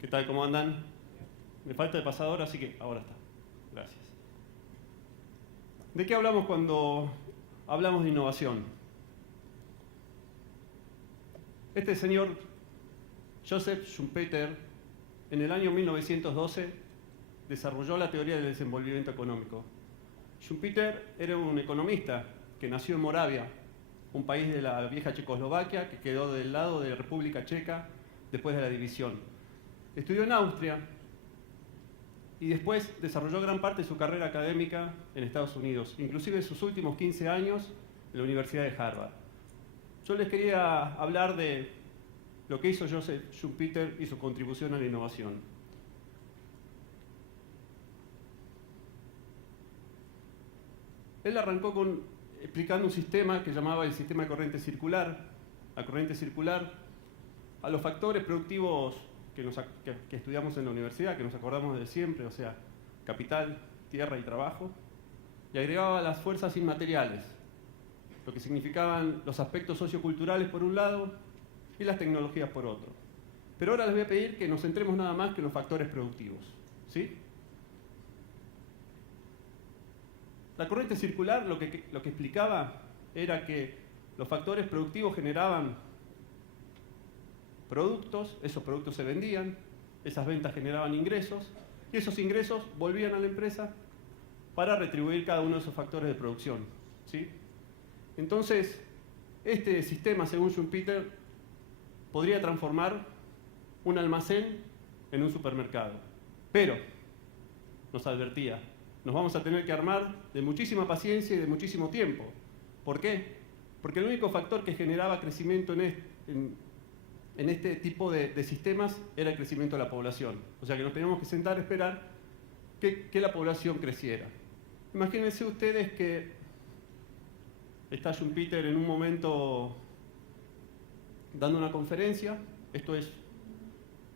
¿Qué tal? ¿Cómo andan? Me falta el pasador, así que ahora está. Gracias. ¿De qué hablamos cuando hablamos de innovación? Este señor, Joseph Schumpeter, en el año 1912, desarrolló la teoría del desenvolvimiento económico. Schumpeter era un economista que nació en Moravia, un país de la vieja Checoslovaquia que quedó del lado de la República Checa después de la división. Estudió en Austria y después desarrolló gran parte de su carrera académica en Estados Unidos, inclusive sus últimos 15 años en la Universidad de Harvard. Yo les quería hablar de lo que hizo Joseph Schumpeter y su contribución a la innovación. Él arrancó explicando un sistema que llamaba el sistema de corriente circular. La corriente circular, a los factores productivos que estudiamos en la universidad, que nos acordamos de siempre, o sea, capital, tierra y trabajo, y agregaba las fuerzas inmateriales, lo que significaban los aspectos socioculturales por un lado y las tecnologías por otro. Pero ahora les voy a pedir que nos centremos nada más que en los factores productivos, ¿sí? La corriente circular lo que explicaba era que los factores productivos generaban productos, esos productos se vendían, esas ventas generaban ingresos, y esos ingresos volvían a la empresa para retribuir cada uno de esos factores de producción, ¿sí? Entonces, este sistema, según Schumpeter, podría transformar un almacén en un supermercado. Pero, nos advertía, nos vamos a tener que armar de muchísima paciencia y de muchísimo tiempo. ¿Por qué? Porque el único factor que generaba crecimiento en este tipo de sistemas era el crecimiento de la población. O sea que nos teníamos que sentar a esperar que la población creciera. Imagínense ustedes que está Schumpeter en un momento dando una conferencia. Esto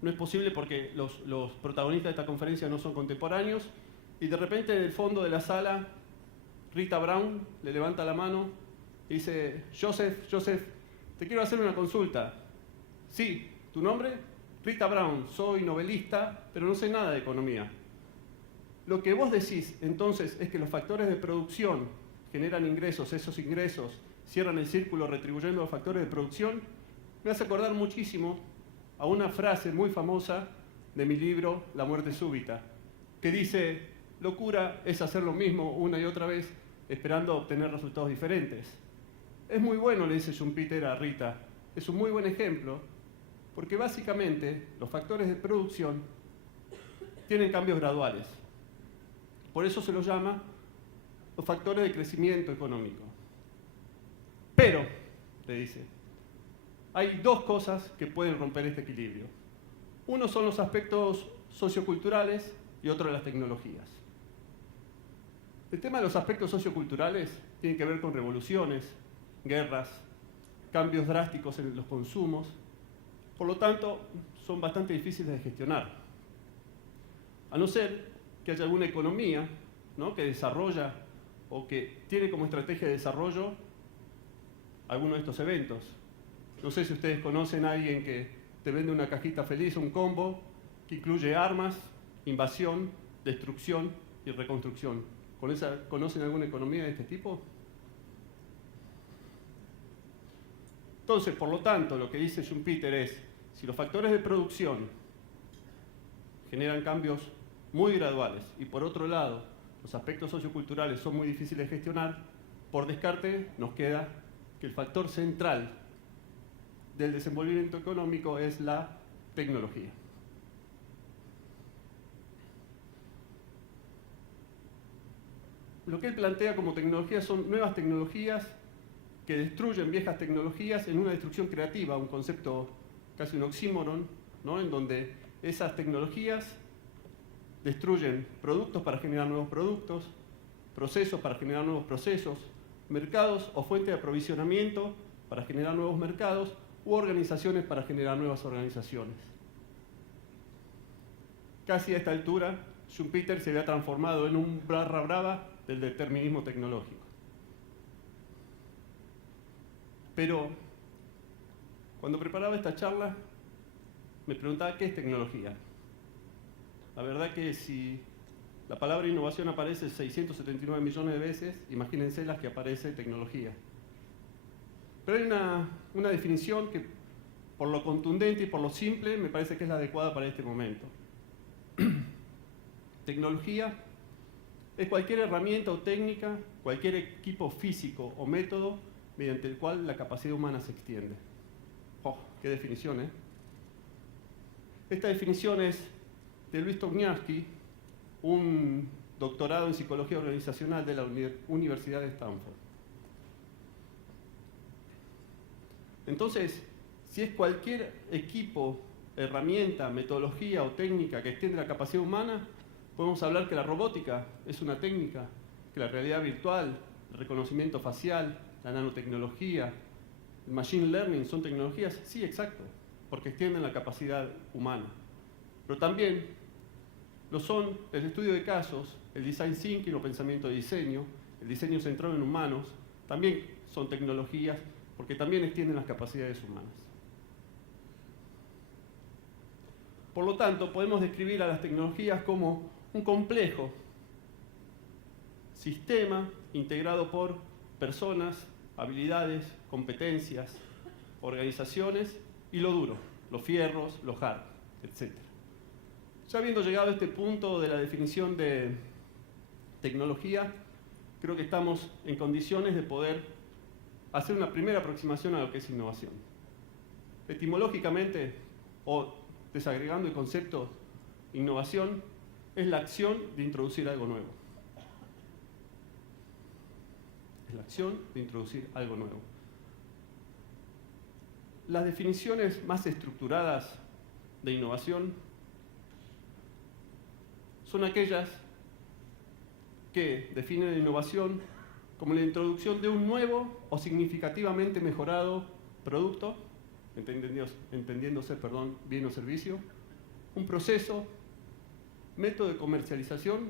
no es posible porque los protagonistas de esta conferencia no son contemporáneos. Y de repente en el fondo de la sala, Rita Brown le levanta la mano y dice: Joseph, te quiero hacer una consulta. Sí, ¿tu nombre? Rita Brown, soy novelista, pero no sé nada de economía. Lo que vos decís entonces es que los factores de producción generan ingresos, esos ingresos cierran el círculo retribuyendo los factores de producción. Me hace acordar muchísimo a una frase muy famosa de mi libro La muerte súbita, que dice: locura es hacer lo mismo una y otra vez esperando obtener resultados diferentes. Es muy bueno, le dice Schumpeter a Rita, es un muy buen ejemplo, porque básicamente los factores de producción tienen cambios graduales. Por eso se los llama los factores de crecimiento económico. Pero, le dice, hay dos cosas que pueden romper este equilibrio. Uno son los aspectos socioculturales y otro las tecnologías. El tema de los aspectos socioculturales tiene que ver con revoluciones, guerras, cambios drásticos en los consumos. Por lo tanto, son bastante difíciles de gestionar. A no ser que haya alguna economía, ¿no?, que desarrolla o que tiene como estrategia de desarrollo alguno de estos eventos. No sé si ustedes conocen a alguien que te vende una cajita feliz, un combo, que incluye armas, invasión, destrucción y reconstrucción. ¿Conocen alguna economía de este tipo? Entonces, por lo tanto, lo que dice Schumpeter es: si los factores de producción generan cambios muy graduales y por otro lado los aspectos socioculturales son muy difíciles de gestionar, por descarte nos queda que el factor central del desenvolvimiento económico es la tecnología. Lo que él plantea como tecnología son nuevas tecnologías que destruyen viejas tecnologías en una destrucción creativa, un concepto casi un oxímoron, ¿no?, en donde esas tecnologías destruyen productos para generar nuevos productos, procesos para generar nuevos procesos, mercados o fuentes de aprovisionamiento para generar nuevos mercados u organizaciones para generar nuevas organizaciones. Casi a esta altura, Schumpeter se había transformado en un barra brava del determinismo tecnológico. Pero cuando preparaba esta charla, me preguntaba qué es tecnología. La verdad que si la palabra innovación aparece 679 millones de veces, imagínense las que aparece tecnología. Pero hay una definición que, por lo contundente y por lo simple, me parece que es la adecuada para este momento. Tecnología es cualquier herramienta o técnica, cualquier equipo físico o método mediante el cual la capacidad humana se extiende. ¡Oh, qué definición, eh! Esta definición es de Luis Togniarski, un doctorado en psicología organizacional de la Universidad de Stanford. Entonces, si es cualquier equipo, herramienta, metodología o técnica que extiende la capacidad humana, podemos hablar que la robótica es una técnica, que la realidad virtual, el reconocimiento facial, la nanotecnología, el machine learning son tecnologías, sí, exacto, porque extienden la capacidad humana. Pero también lo son el estudio de casos, el design thinking o pensamiento de diseño, el diseño centrado en humanos, también son tecnologías porque también extienden las capacidades humanas. Por lo tanto, podemos describir a las tecnologías como un complejo sistema integrado por personas, habilidades, competencias, organizaciones y lo duro, los fierros, los hard, etc. Ya habiendo llegado a este punto de la definición de tecnología, creo que estamos en condiciones de poder hacer una primera aproximación a lo que es innovación. Etimológicamente, o desagregando el concepto innovación, es la acción de introducir algo nuevo. Es la acción de introducir algo nuevo. Las definiciones más estructuradas de innovación son aquellas que definen la innovación como la introducción de un nuevo o significativamente mejorado producto, entendiéndose, bien o servicio, un proceso, método de comercialización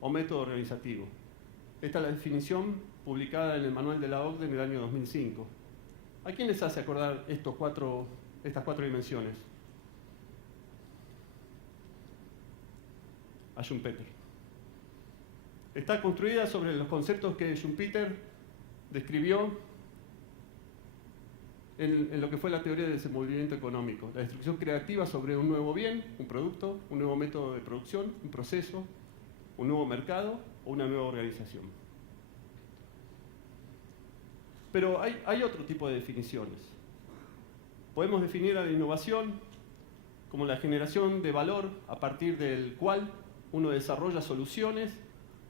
o método organizativo. Esta es la definición publicada en el Manual de la OCDE en el año 2005. ¿A quién les hace acordar estas cuatro dimensiones? A Schumpeter. Está construida sobre los conceptos que Schumpeter describió en lo que fue la teoría del desenvolvimiento económico. La destrucción creativa sobre un nuevo bien, un producto, un nuevo método de producción, un proceso, un nuevo mercado o una nueva organización. Pero hay otro tipo de definiciones. Podemos definir a la innovación como la generación de valor a partir del cual uno desarrolla soluciones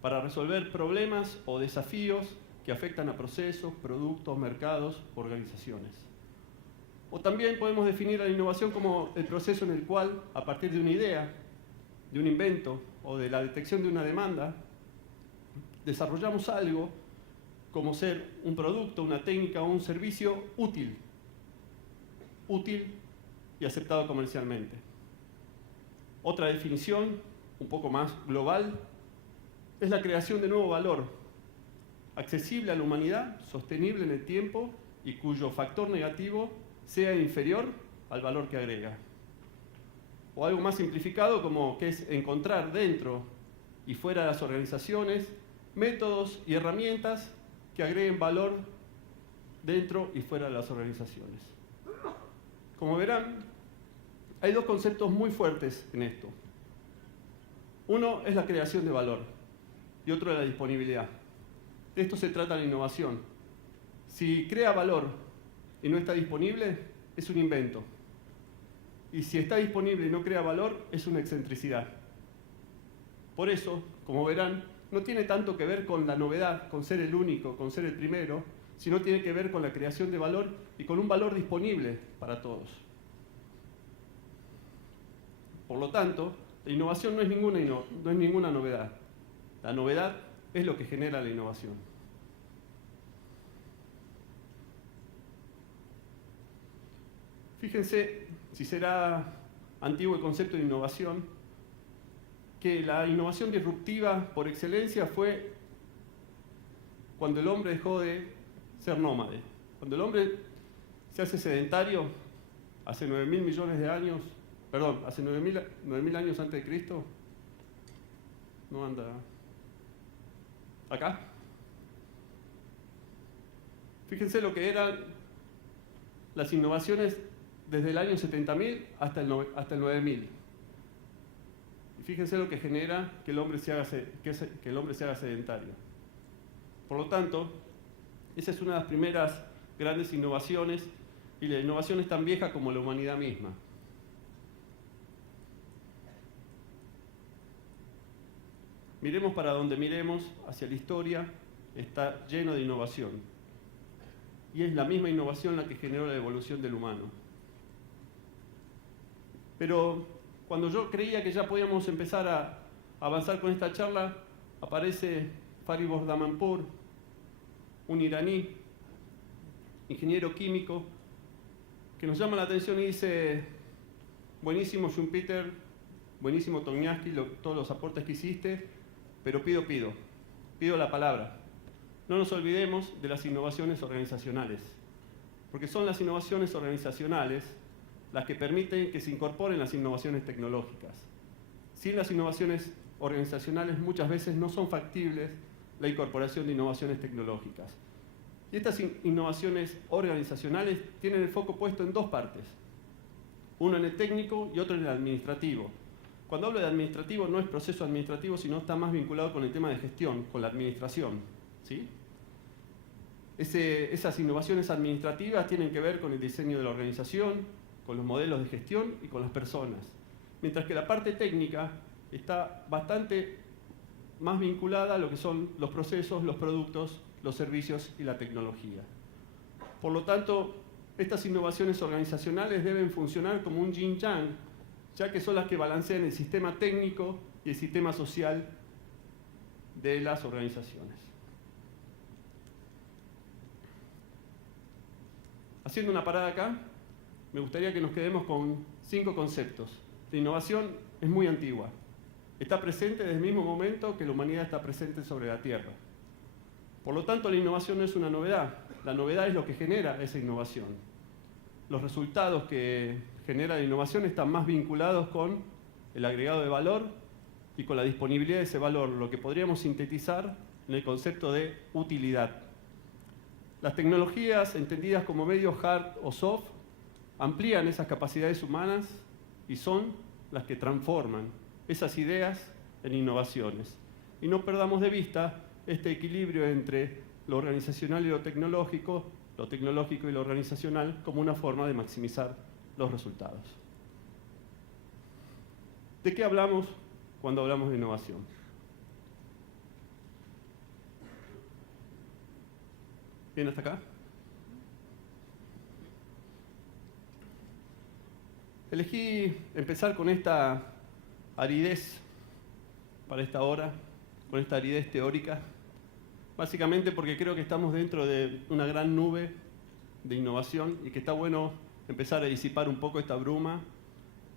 para resolver problemas o desafíos que afectan a procesos, productos, mercados, organizaciones. O también podemos definir a la innovación como el proceso en el cual, a partir de una idea, de un invento o de la detección de una demanda, desarrollamos algo como ser un producto, una técnica o un servicio útil y aceptado comercialmente. Otra definición, un poco más global, es la creación de nuevo valor, accesible a la humanidad, sostenible en el tiempo y cuyo factor negativo sea inferior al valor que agrega. O algo más simplificado como que es encontrar dentro y fuera de las organizaciones métodos y herramientas que agreguen valor dentro y fuera de las organizaciones. Como verán, hay dos conceptos muy fuertes en esto. Uno es la creación de valor y otro es la disponibilidad. De esto se trata la innovación. Si crea valor y no está disponible, es un invento. Y si está disponible y no crea valor, es una excentricidad. Por eso, como verán, no tiene tanto que ver con la novedad, con ser el único, con ser el primero, sino tiene que ver con la creación de valor y con un valor disponible para todos. Por lo tanto, la innovación no es ninguna novedad. La novedad es lo que genera la innovación. Fíjense, si será antiguo el concepto de innovación, que la innovación disruptiva por excelencia fue cuando el hombre dejó de ser nómade. Cuando el hombre se hace sedentario, hace 9.000 millones de años, hace 9.000 años antes de Cristo, no anda. Acá. Fíjense lo que eran las innovaciones desde el año 70.000 hasta el 9.000. Y fíjense lo que genera que el hombre se haga sedentario. Por lo tanto, esa es una de las primeras grandes innovaciones, y la innovación es tan vieja como la humanidad misma. Miremos para donde miremos, hacia la historia, está lleno de innovación. Y es la misma innovación la que generó la evolución del humano. Pero cuando yo creía que ya podíamos empezar a avanzar con esta charla, aparece Fariborz Damanpour, un iraní, ingeniero químico, que nos llama la atención y dice: buenísimo Schumpeter, buenísimo Toniaski, todos los aportes que hiciste, pero pido la palabra. No nos olvidemos de las innovaciones organizacionales, porque son las innovaciones organizacionales las que permiten que se incorporen las innovaciones tecnológicas. Sin las innovaciones organizacionales muchas veces no son factibles la incorporación de innovaciones tecnológicas. Y estas innovaciones organizacionales tienen el foco puesto en dos partes, uno en el técnico y otro en el administrativo. Cuando hablo de administrativo no es proceso administrativo, sino está más vinculado con el tema de gestión, con la administración, ¿sí? Esas innovaciones administrativas tienen que ver con el diseño de la organización, con los modelos de gestión y con las personas. Mientras que la parte técnica está bastante más vinculada a lo que son los procesos, los productos, los servicios y la tecnología. Por lo tanto, estas innovaciones organizacionales deben funcionar como un yin-yang, ya que son las que balancean el sistema técnico y el sistema social de las organizaciones. Haciendo una parada acá, me gustaría que nos quedemos con 5 conceptos. La innovación es muy antigua. Está presente desde el mismo momento que la humanidad está presente sobre la Tierra. Por lo tanto, la innovación no es una novedad. La novedad es lo que genera esa innovación. Los resultados que genera la innovación están más vinculados con el agregado de valor y con la disponibilidad de ese valor, lo que podríamos sintetizar en el concepto de utilidad. Las tecnologías, entendidas como medios hard o soft, amplían esas capacidades humanas y son las que transforman esas ideas en innovaciones. Y no perdamos de vista este equilibrio entre lo organizacional y lo tecnológico y lo organizacional como una forma de maximizar los resultados. ¿De qué hablamos cuando hablamos de innovación? ¿Bien hasta acá? Elegí empezar con esta aridez para esta hora, con esta aridez teórica, básicamente porque creo que estamos dentro de una gran nube de innovación y que está bueno empezar a disipar un poco esta bruma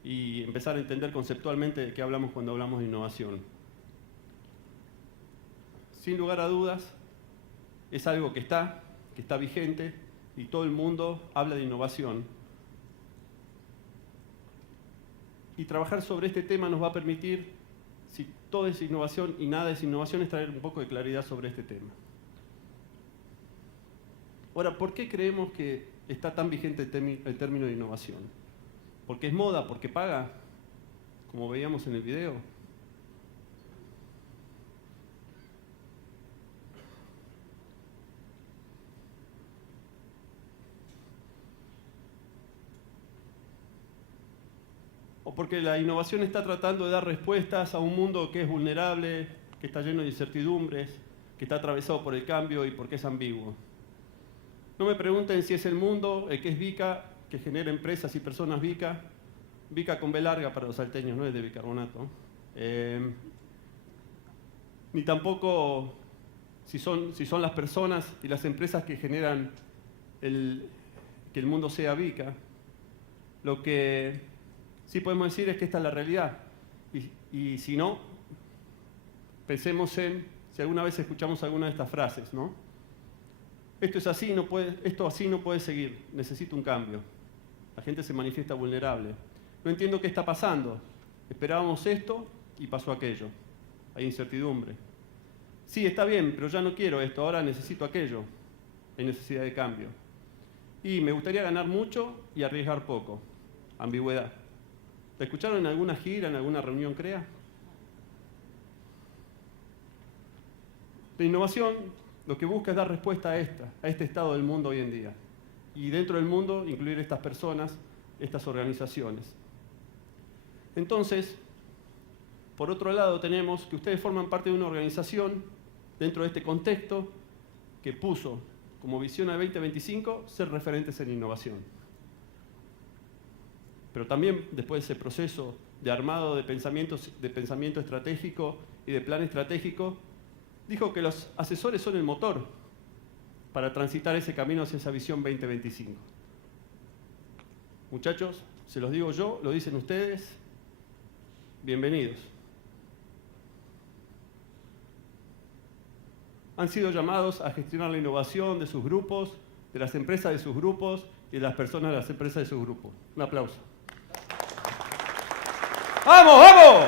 y empezar a entender conceptualmente de qué hablamos cuando hablamos de innovación. Sin lugar a dudas, es algo que está vigente y todo el mundo habla de innovación. Y trabajar sobre este tema nos va a permitir, si todo es innovación y nada es innovación, es traer un poco de claridad sobre este tema. Ahora, ¿por qué creemos que está tan vigente el término de innovación? ¿Porque es moda? ¿Porque paga? Como veíamos en el video. ¿O porque la innovación está tratando de dar respuestas a un mundo que es vulnerable, que está lleno de incertidumbres, que está atravesado por el cambio y porque es ambiguo? No me pregunten si es el mundo el que es VICA, que genera empresas y personas VICA con B larga para los salteños, no es de bicarbonato. Ni tampoco si son las personas y las empresas que generan que el mundo sea VICA. Lo que sí podemos decir es que esta es la realidad. Y si no, pensemos en si alguna vez escuchamos alguna de estas frases, ¿no? Esto así no puede seguir, necesito un cambio. La gente se manifiesta vulnerable. No entiendo qué está pasando. Esperábamos esto y pasó aquello. hay incertidumbre. Sí, está bien, pero ya no quiero esto, ahora necesito aquello. Hay necesidad de cambio. Y me gustaría ganar mucho y arriesgar poco. Ambigüedad. ¿Te escucharon en alguna gira, en alguna reunión CREA? La innovación lo que busca es dar respuesta a este estado del mundo hoy en día. Y dentro del mundo incluir estas personas, estas organizaciones. Entonces, por otro lado tenemos que ustedes forman parte de una organización dentro de este contexto que puso como visión al 2025 ser referentes en innovación. Pero también después de ese proceso de armado de pensamiento estratégico y de plan estratégico, dijo que los asesores son el motor para transitar ese camino hacia esa visión 2025. Muchachos, se los digo yo, lo dicen ustedes, bienvenidos. Han sido llamados a gestionar la innovación de sus grupos, de las empresas de sus grupos y de las personas de las empresas de sus grupos. Un aplauso. ¡Vamos, vamos!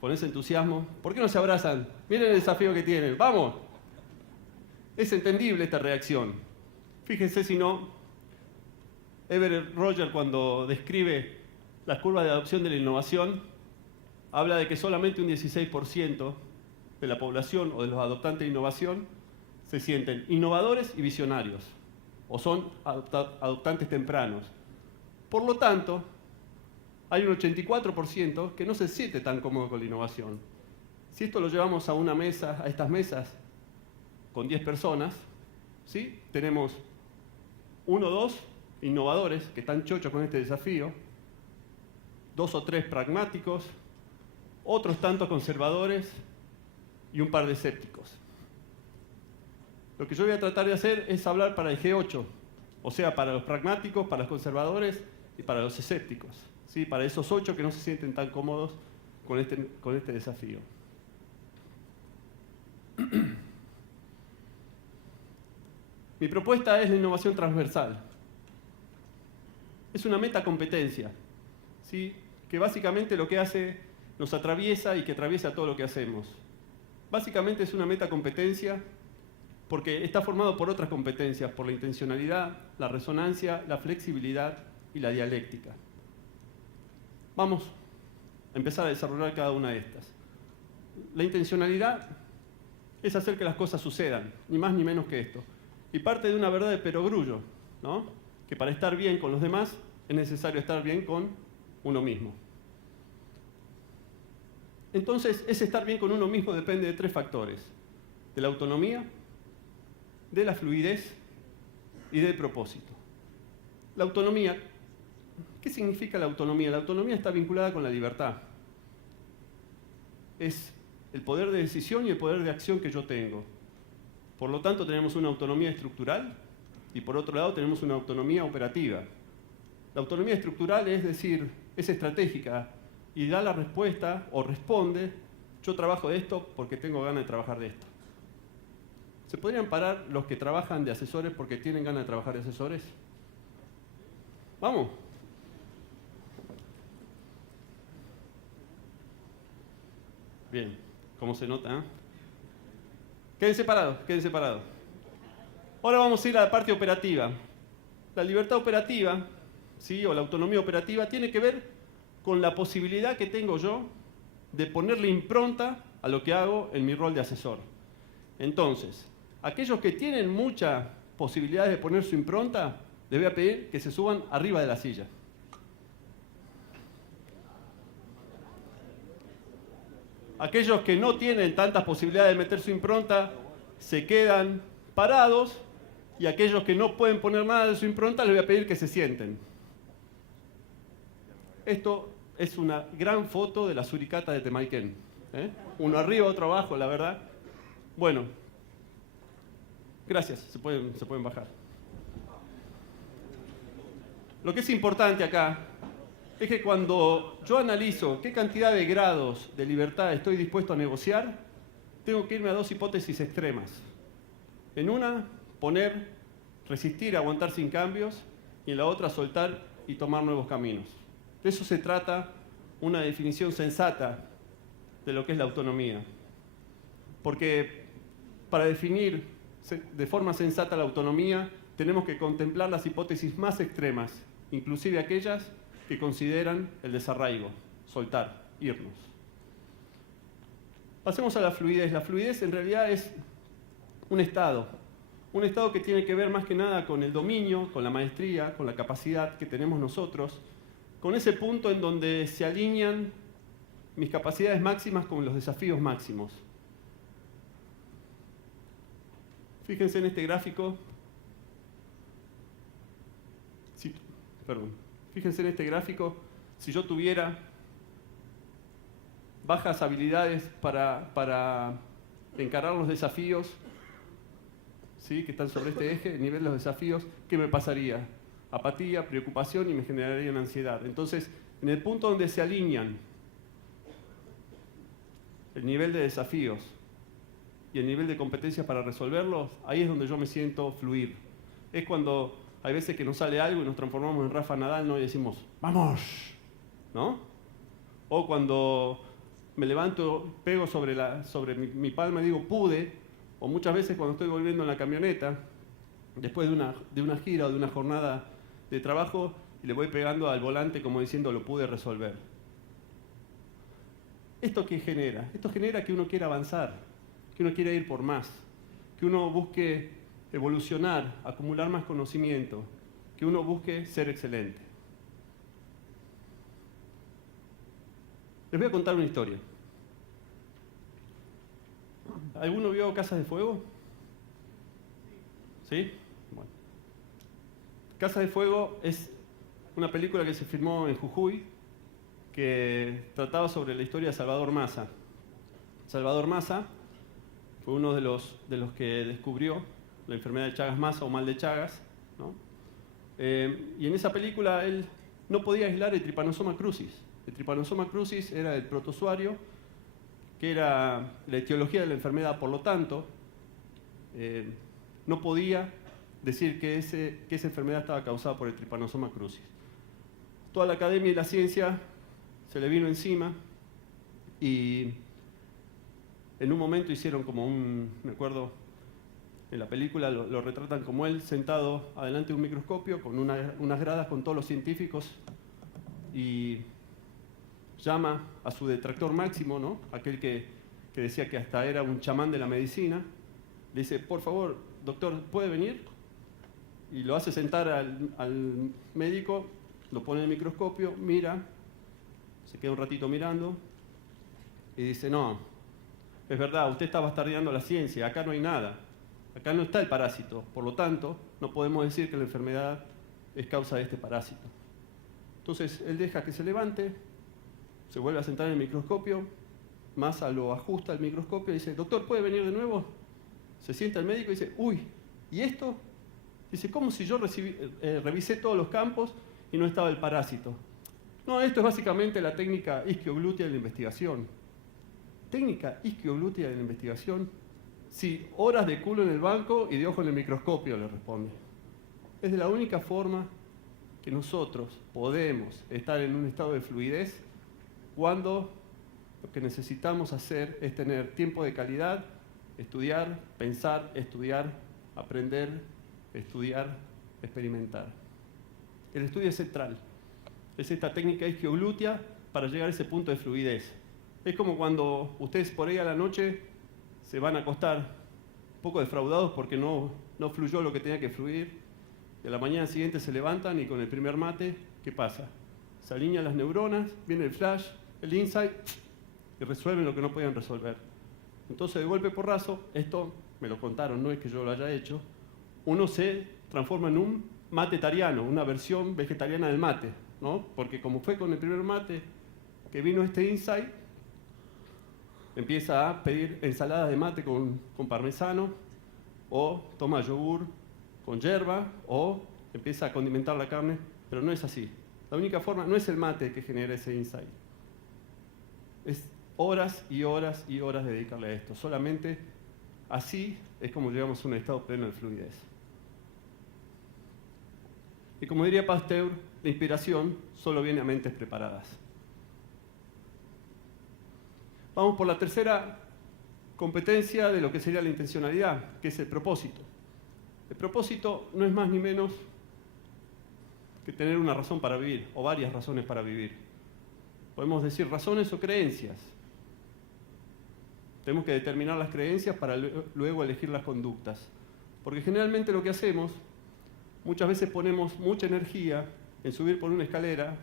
Con ese entusiasmo, ¿por qué no se abrazan? Miren el desafío que tienen, ¡vamos! Es entendible esta reacción. Fíjense si no, Everett Rogers cuando describe las curvas de adopción de la innovación, habla de que solamente un 16% de la población o de los adoptantes de innovación se sienten innovadores y visionarios, o son adoptantes tempranos. Por lo tanto, hay un 84% que no se siente tan cómodo con la innovación. Si esto lo llevamos a una mesa, a estas mesas, con 10 personas, ¿sí? Tenemos 1 o 2 innovadores que están chochos con este desafío, 2 o 3 pragmáticos, otros tantos conservadores y un par de escépticos. Lo que yo voy a tratar de hacer es hablar para el G8, o sea, para los pragmáticos, para los conservadores y para los escépticos, ¿sí? Para esos 8 que no se sienten tan cómodos con este desafío. Mi propuesta es la innovación transversal. Es una metacompetencia, ¿sí? Que básicamente lo que hace nos atraviesa y que atraviesa todo lo que hacemos. Básicamente es una metacompetencia porque está formado por otras competencias, por la intencionalidad, la resonancia, la flexibilidad y la dialéctica. Vamos a empezar a desarrollar cada una de estas. La intencionalidad es hacer que las cosas sucedan, ni más ni menos que esto. Y parte de una verdad de perogrullo, ¿no? Que para estar bien con los demás es necesario estar bien con uno mismo. Entonces, ese estar bien con uno mismo depende de 3 factores: de la autonomía, de la fluidez y del propósito. La autonomía, ¿qué significa la autonomía? La autonomía está vinculada con la libertad. Es el poder de decisión y el poder de acción que yo tengo. Por lo tanto, tenemos una autonomía estructural y por otro lado tenemos una autonomía operativa. La autonomía estructural es decir, es estratégica y da la respuesta o responde: yo trabajo de esto porque tengo ganas de trabajar de esto. ¿Se podrían parar los que trabajan de asesores porque tienen ganas de trabajar de asesores? Vamos. Bien, ¿cómo se nota? Quédense parados, quédense parados. Ahora vamos a ir a la parte operativa. La libertad operativa, ¿sí? O la autonomía operativa tiene que ver con la posibilidad que tengo yo de ponerle impronta a lo que hago en mi rol de asesor. Entonces, aquellos que tienen mucha posibilidad de poner su impronta, les voy a pedir que se suban arriba de la silla. Aquellos que no tienen tantas posibilidades de meter su impronta, se quedan parados, y aquellos que no pueden poner nada de su impronta, les voy a pedir que se sienten. Esto es una gran foto de la suricata de Temaiken. Uno arriba, otro abajo, la verdad. Bueno, gracias, se pueden bajar. Lo que es importante acá es que cuando yo analizo qué cantidad de grados de libertad estoy dispuesto a negociar, tengo que irme a 2 hipótesis extremas. En una, resistir, aguantar sin cambios, y en la otra, soltar y tomar nuevos caminos. De eso se trata una definición sensata de lo que es la autonomía. Porque para definir de forma sensata la autonomía, tenemos que contemplar las hipótesis más extremas, inclusive aquellas que consideran el desarraigo, soltar, irnos. Pasemos a la fluidez. La fluidez en realidad es un estado que tiene que ver más que nada con el dominio, con la maestría, con la capacidad que tenemos nosotros, con ese punto en donde se alinean mis capacidades máximas con los desafíos máximos. Fíjense en este gráfico. Fíjense en este gráfico. Si yo tuviera bajas habilidades para encarar los desafíos, ¿sí?, que están sobre este eje, el nivel de los desafíos, ¿qué me pasaría? Apatía, preocupación y me generaría una ansiedad. Entonces, en el punto donde se alinean el nivel de desafíos y el nivel de competencias para resolverlos, ahí es donde yo me siento fluir. Es cuando hay veces que nos sale algo y nos transformamos en Rafa Nadal, ¿no?, y decimos, ¡vamos!, ¿no? O cuando me levanto, pego sobre mi palma y digo, pude. O muchas veces cuando estoy volviendo en la camioneta, después de una gira o de una jornada de trabajo, y le voy pegando al volante como diciendo, lo pude resolver. ¿Esto qué genera? Esto genera que uno quiera avanzar, que uno quiera ir por más, que uno busque evolucionar, acumular más conocimiento, que uno busque ser excelente. Les voy a contar una historia. ¿Alguno vio Casas de Fuego? ¿Sí? Bueno. Casas de Fuego es una película que se filmó en Jujuy, que trataba sobre la historia de Salvador Massa. Salvador Massa fue uno de los que descubrió la enfermedad de Chagas-Massa o mal de Chagas, ¿no? Y en esa película él no podía aislar el Trypanosoma crucis. El Trypanosoma crucis era el protozoario, que era la etiología de la enfermedad, por lo tanto, no podía decir que esa enfermedad estaba causada por el Trypanosoma crucis. Toda la academia y la ciencia se le vino encima y en un momento hicieron como me acuerdo, en la película lo retratan como él sentado adelante de un microscopio con unas gradas con todos los científicos y llama a su detractor máximo, ¿no?, aquel que decía que hasta era un chamán de la medicina. Le dice, por favor, doctor, ¿puede venir? Y lo hace sentar al médico, lo pone en el microscopio, mira, se queda un ratito mirando y dice, no, es verdad, usted está bastardeando la ciencia, acá no hay nada, acá no está el parásito, por lo tanto, no podemos decir que la enfermedad es causa de este parásito. Entonces, él deja que se levante, se vuelve a sentar en el microscopio, Massa lo ajusta al microscopio y dice, doctor, ¿puede venir de nuevo? Se sienta el médico y dice, uy, ¿y esto? Dice, ¿cómo si yo revisé todos los campos y no estaba el parásito? No, esto es básicamente la técnica isquioglútea de la investigación. Técnica isquioglútea de la investigación. Sí, horas de culo en el banco y de ojo en el microscopio, le responde. Es de la única forma que nosotros podemos estar en un estado de fluidez cuando lo que necesitamos hacer es tener tiempo de calidad, estudiar, pensar, estudiar, aprender, estudiar, experimentar. El estudio es central. Es esta técnica isquioglútea para llegar a ese punto de fluidez. Es como cuando ustedes por ahí a la noche se van a acostar un poco defraudados porque no fluyó lo que tenía que fluir. Y a la mañana siguiente se levantan y con el primer mate, ¿qué pasa? Se alinean las neuronas, viene el flash, el insight y resuelven lo que no podían resolver. Entonces, de golpe porrazo, esto me lo contaron, no es que yo lo haya hecho, uno se transforma en un matetariano, una versión vegetariana del mate, ¿no? Porque como fue con el primer mate que vino este insight, empieza a pedir ensaladas de mate con parmesano, o toma yogur con yerba, o empieza a condimentar la carne, pero no es así. La única forma no es el mate que genera ese insight. Es horas y horas y horas de dedicarle a esto. Solamente así es como llegamos a un estado pleno de fluidez. Y como diría Pasteur, la inspiración solo viene a mentes preparadas. Vamos por la tercera competencia de lo que sería la intencionalidad, que es el propósito. El propósito no es más ni menos que tener una razón para vivir, o varias razones para vivir. Podemos decir razones o creencias. Tenemos que determinar las creencias para luego elegir las conductas. Porque generalmente lo que hacemos, muchas veces ponemos mucha energía en subir por una escalera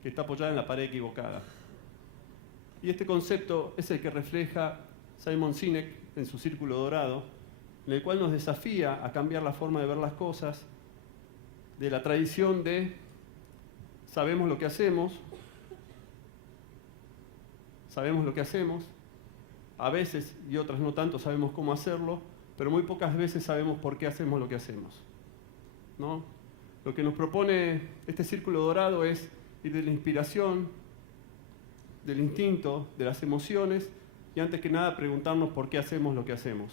que está apoyada en la pared equivocada. Y este concepto es el que refleja Simon Sinek en su Círculo Dorado, en el cual nos desafía a cambiar la forma de ver las cosas de la tradición de sabemos lo que hacemos, a veces y otras no tanto sabemos cómo hacerlo, pero muy pocas veces sabemos por qué hacemos lo que hacemos, ¿no? Lo que nos propone este Círculo Dorado es ir de la inspiración, del instinto, de las emociones, y antes que nada preguntarnos por qué hacemos lo que hacemos.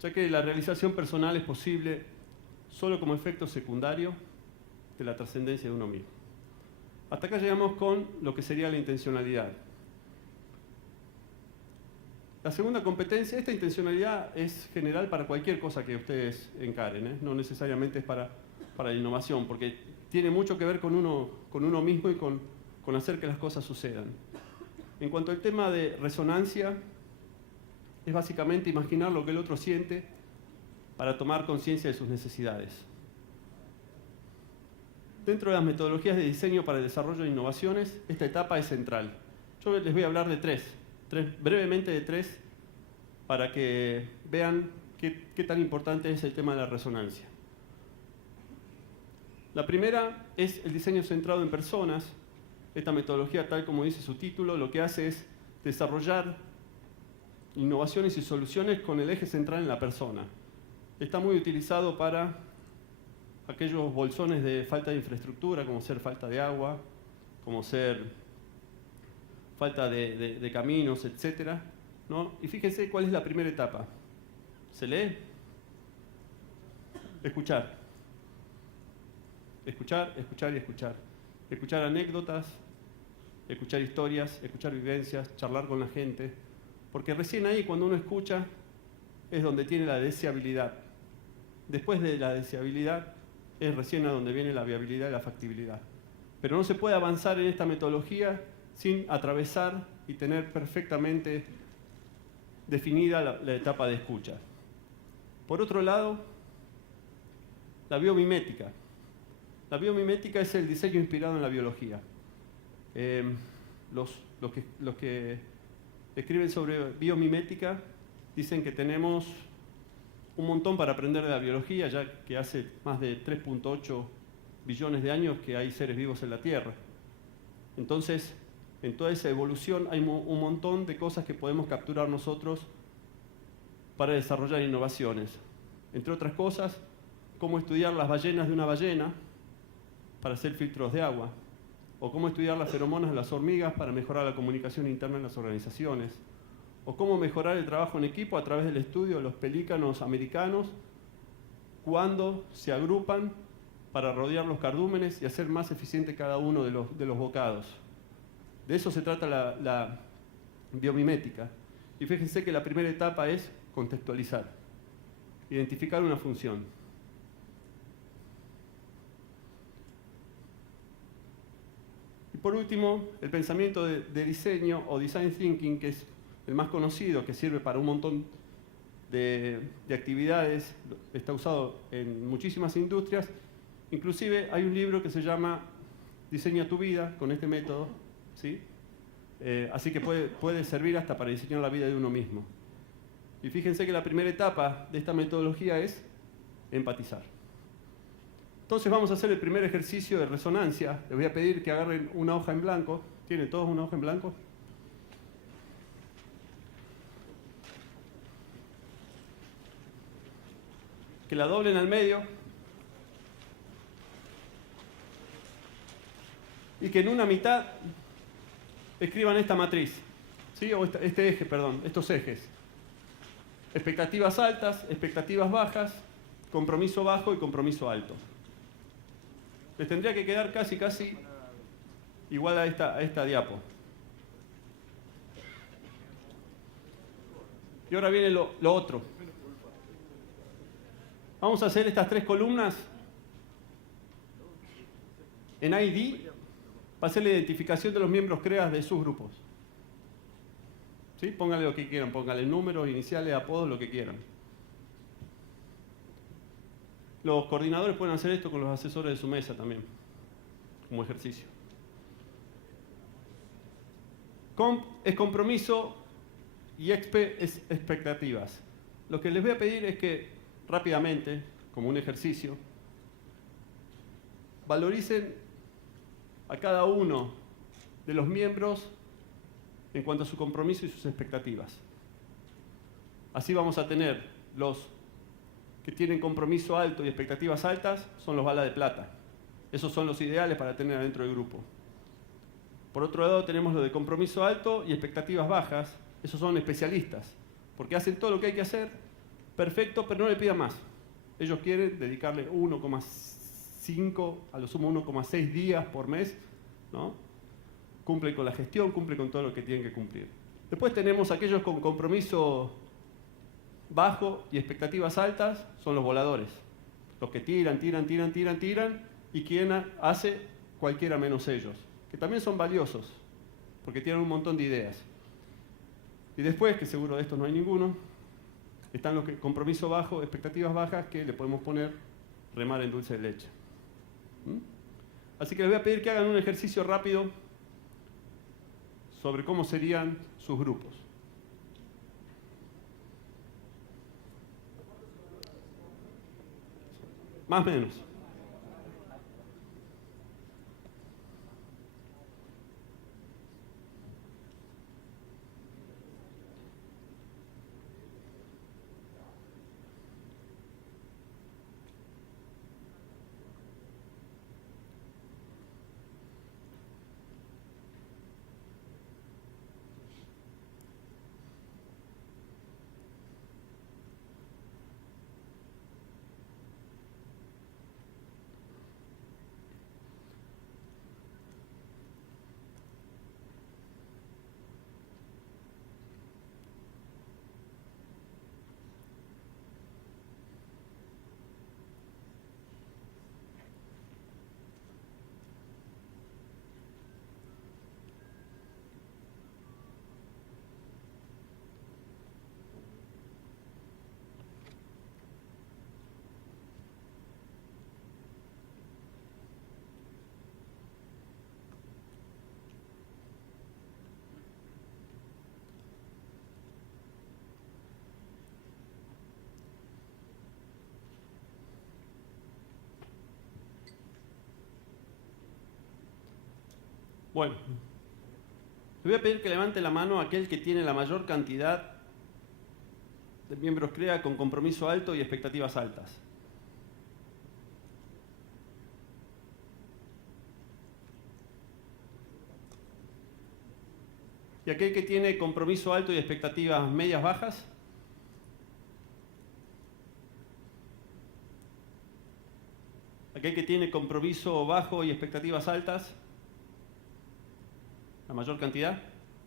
Ya que la realización personal es posible solo como efecto secundario de la trascendencia de uno mismo. Hasta acá llegamos con lo que sería la intencionalidad. La segunda competencia, esta intencionalidad es general para cualquier cosa que ustedes encaren, ¿eh? No necesariamente es para la innovación, porque tiene mucho que ver con uno mismo y con hacer que las cosas sucedan. En cuanto al tema de resonancia, es básicamente imaginar lo que el otro siente para tomar conciencia de sus necesidades. Dentro de las metodologías de diseño para el desarrollo de innovaciones, esta etapa es central. Yo les voy a hablar de brevemente de tres, para que vean qué tan importante es el tema de la resonancia. La primera es el diseño centrado en personas. Esta metodología, tal como dice su título, lo que hace es desarrollar innovaciones y soluciones con el eje central en la persona. Está muy utilizado para aquellos bolsones de falta de infraestructura, como ser falta de agua, como ser falta de caminos, etc., ¿no? Y fíjense cuál es la primera etapa. ¿Se lee? Escuchar. Escuchar, escuchar y escuchar. Escuchar anécdotas, escuchar historias, escuchar vivencias, charlar con la gente. Porque recién ahí, cuando uno escucha, es donde tiene la deseabilidad. Después de la deseabilidad, es recién a donde viene la viabilidad y la factibilidad. Pero no se puede avanzar en esta metodología sin atravesar y tener perfectamente definida la etapa de escucha. Por otro lado, la biomimética. La biomimética es el diseño inspirado en la biología. Los que escriben sobre biomimética dicen que tenemos un montón para aprender de la biología, ya que hace más de 3.8 billones de años que hay seres vivos en la Tierra. Entonces, en toda esa evolución hay un montón de cosas que podemos capturar nosotros para desarrollar innovaciones. Entre otras cosas, cómo estudiar las ballenas de una ballena para hacer filtros de agua, o cómo estudiar las feromonas de las hormigas para mejorar la comunicación interna en las organizaciones, o cómo mejorar el trabajo en equipo a través del estudio de los pelícanos americanos cuando se agrupan para rodear los cardúmenes y hacer más eficiente cada uno de los bocados. De eso se trata la biomimética. Y fíjense que la primera etapa es contextualizar, identificar una función. Y por último, el pensamiento de diseño o design thinking, que es el más conocido, que sirve para un montón de actividades, está usado en muchísimas industrias. Inclusive hay un libro que se llama Diseña tu vida, con este método, ¿sí? Así que puede servir hasta para diseñar la vida de uno mismo. Y fíjense que la primera etapa de esta metodología es empatizar. Entonces vamos a hacer el primer ejercicio de resonancia. Les voy a pedir que agarren una hoja en blanco. ¿Tienen todos una hoja en blanco? Que la doblen al medio. Y que en una mitad escriban esta matriz, ¿sí? O este eje, perdón, estos ejes. expectativas altas, expectativas bajas, compromiso bajo y compromiso alto. Les tendría que quedar casi igual a esta diapo. Y ahora viene lo otro. Vamos a hacer estas 3 columnas en ID para hacer la identificación de los miembros CREAS de sus grupos. ¿Sí? Pónganle lo que quieran, pónganle números, iniciales, apodos, lo que quieran. Los coordinadores pueden hacer esto con los asesores de su mesa también, como ejercicio. Comp es compromiso y expe es expectativas. Lo que les voy a pedir es que rápidamente, como un ejercicio, valoricen a cada uno de los miembros en cuanto a su compromiso y sus expectativas. Así vamos a tener los que tienen compromiso alto y expectativas altas, son los bala de plata. Esos son los ideales para tener adentro del grupo. Por otro lado tenemos los de compromiso alto y expectativas bajas, esos son especialistas, porque hacen todo lo que hay que hacer, perfecto, pero no le pidan más. Ellos quieren dedicarle 1,5, a lo sumo 1,6 días por mes, ¿no? Cumplen con la gestión, cumplen con todo lo que tienen que cumplir. Después tenemos aquellos con compromiso bajo y expectativas altas, son los voladores. Los que tiran, y quien hace cualquiera menos ellos, que también son valiosos, porque tienen un montón de ideas. Y después, que seguro de estos no hay ninguno, están los que compromiso bajo, expectativas bajas, que le podemos poner remar en dulce de leche. Así que les voy a pedir que hagan un ejercicio rápido sobre cómo serían sus grupos. Más o menos. Bueno, le voy a pedir que levante la mano aquel que tiene la mayor cantidad de miembros CREA con compromiso alto y expectativas altas. ¿Y aquel que tiene compromiso alto y expectativas medias bajas? ¿Aquel que tiene compromiso bajo y expectativas altas? La mayor cantidad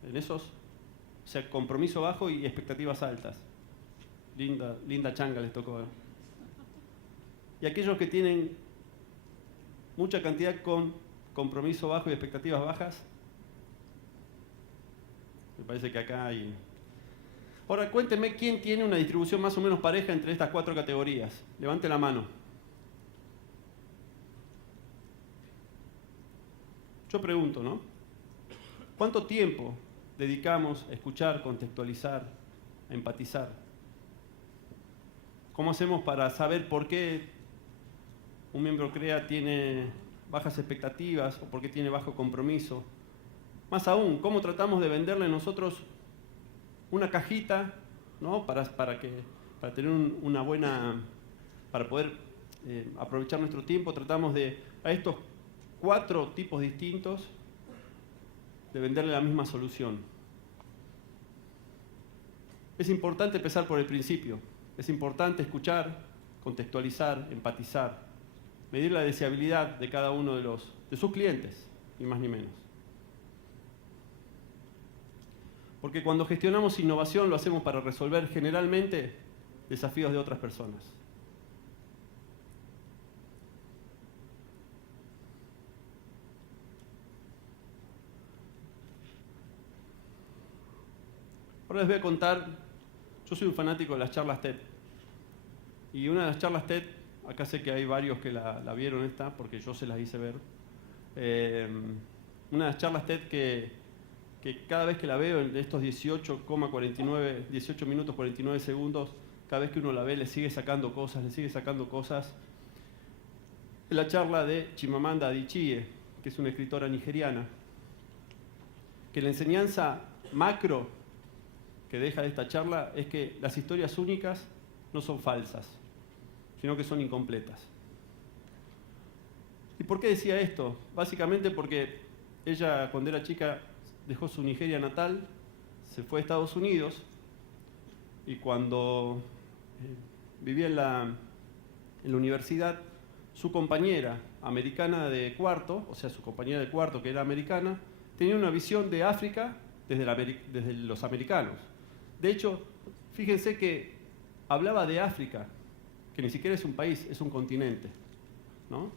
en esos, o sea, compromiso bajo y expectativas altas. Linda changa les tocó. Y aquellos que tienen mucha cantidad con compromiso bajo y expectativas bajas, me parece que acá hay... Ahora, cuéntenme quién tiene una distribución más o menos pareja entre estas 4 categorías. Levante la mano. Yo pregunto, ¿no? ¿Cuánto tiempo dedicamos a escuchar, contextualizar, a empatizar? ¿Cómo hacemos para saber por qué un miembro CREA tiene bajas expectativas o por qué tiene bajo compromiso? Más aún, ¿cómo tratamos de venderle nosotros una cajita, ¿no? para tener una buena, para poder aprovechar nuestro tiempo? Tratamos de, a estos 4 tipos distintos, de venderle la misma solución. es importante empezar por el principio. Es importante escuchar, contextualizar, empatizar, medir la deseabilidad de cada uno de sus clientes, ni más ni menos. Porque cuando gestionamos innovación lo hacemos para resolver generalmente desafíos de otras personas. Ahora les voy a contar, yo soy un fanático de las charlas TED. Y una de las charlas TED, acá sé que hay varios que la vieron esta, porque yo se las hice ver. Una de las charlas TED que cada vez que la veo en estos 18 minutos 49 segundos, cada vez que uno la ve le sigue sacando cosas, es la charla de Chimamanda Adichie, que es una escritora nigeriana, que la enseñanza macro que deja de esta charla es que las historias únicas no son falsas, sino que son incompletas. ¿Y por qué decía esto? Básicamente porque ella, cuando era chica, dejó su Nigeria natal, se fue a Estados Unidos y cuando vivía en la universidad, su compañera americana de cuarto, o sea, su compañera de cuarto que era americana, tenía una visión de África desde los americanos. De hecho, fíjense que hablaba de África, que ni siquiera es un país, es un continente, ¿no?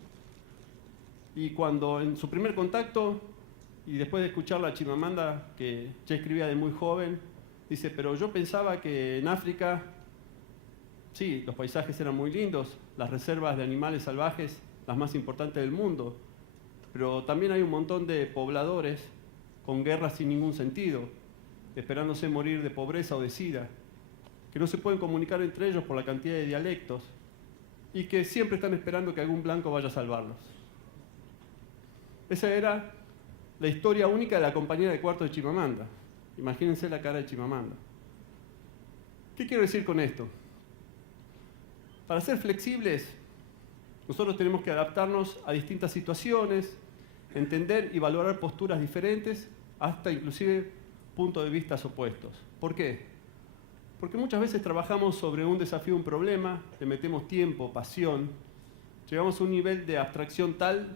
Y cuando en su primer contacto, y después de escucharla a Chimamanda, que ya escribía de muy joven, dice, pero yo pensaba que en África, sí, los paisajes eran muy lindos, las reservas de animales salvajes, las más importantes del mundo, pero también hay un montón de pobladores con guerras sin ningún sentido, esperándose morir de pobreza o de sida, que no se pueden comunicar entre ellos por la cantidad de dialectos y que siempre están esperando que algún blanco vaya a salvarlos. Esa era la historia única de la compañera de cuarto de Chimamanda. Imagínense la cara de Chimamanda. ¿Qué quiero decir con esto? Para ser flexibles, nosotros tenemos que adaptarnos a distintas situaciones, entender y valorar posturas diferentes, hasta inclusive puntos de vista opuestos. ¿Por qué? Porque muchas veces trabajamos sobre un desafío, un problema, le metemos tiempo, pasión, llegamos a un nivel de abstracción tal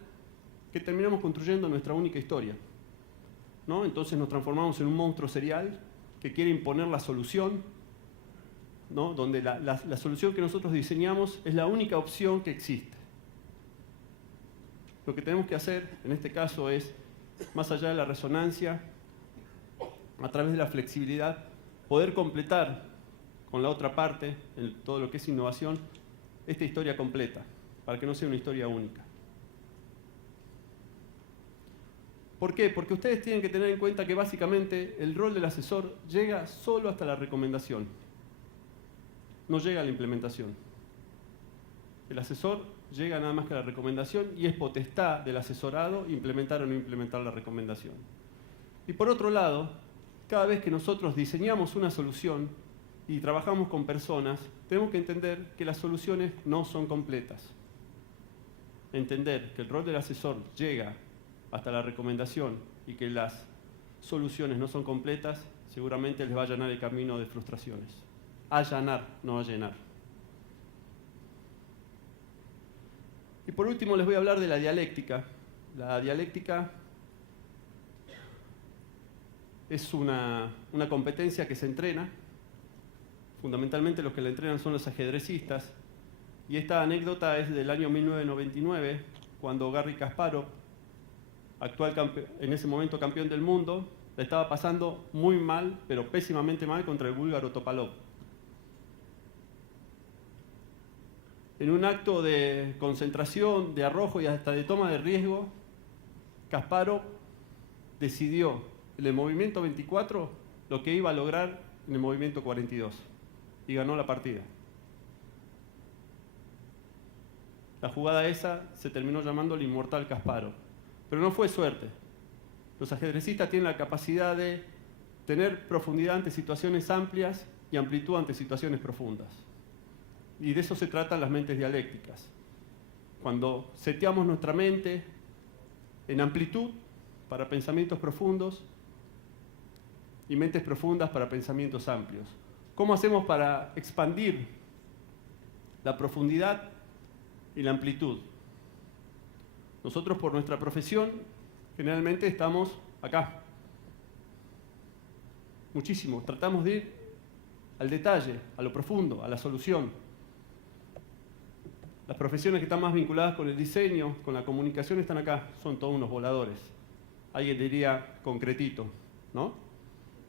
que terminamos construyendo nuestra única historia, ¿no? Entonces nos transformamos en un monstruo serial que quiere imponer la solución, ¿no? Donde la solución que nosotros diseñamos es la única opción que existe. Lo que tenemos que hacer en este caso es, más allá de la resonancia, a través de la flexibilidad, poder completar con la otra parte, en todo lo que es innovación, esta historia completa, para que no sea una historia única. ¿Por qué? Porque ustedes tienen que tener en cuenta que básicamente el rol del asesor llega solo hasta la recomendación, no llega a la implementación. El asesor llega nada más que a la recomendación y es potestad del asesorado implementar o no implementar la recomendación. Y por otro lado, cada vez que nosotros diseñamos una solución y trabajamos con personas, tenemos que entender que las soluciones no son completas. Entender que el rol del asesor llega hasta la recomendación y que las soluciones no son completas, seguramente les va a allanar el camino de frustraciones. Allanar, no allenar. Y por último les voy a hablar de la dialéctica. La dialéctica es una competencia que se entrena. Fundamentalmente los que la entrenan son los ajedrecistas. Y esta anécdota es del año 1999, cuando Garry Kasparov, en ese momento campeón del mundo, la estaba pasando muy mal, pero pésimamente mal, contra el búlgaro Topalov. En un acto de concentración, de arrojo y hasta de toma de riesgo, Kasparov decidió en el movimiento 24 lo que iba a lograr en el movimiento 42 y ganó la partida. La jugada esa se terminó llamando el inmortal Kasparov. Pero no fue suerte. Los ajedrecistas tienen la capacidad de tener profundidad ante situaciones amplias y amplitud ante situaciones profundas. Y de eso se tratan las mentes dialécticas. Cuando seteamos nuestra mente en amplitud para pensamientos profundos y mentes profundas para pensamientos amplios. ¿Cómo hacemos para expandir la profundidad y la amplitud? Nosotros, por nuestra profesión, generalmente estamos acá. Muchísimo. Tratamos de ir al detalle, a lo profundo, a la solución. Las profesiones que están más vinculadas con el diseño, con la comunicación, están acá. Son todos unos voladores. Alguien diría concretito, ¿no?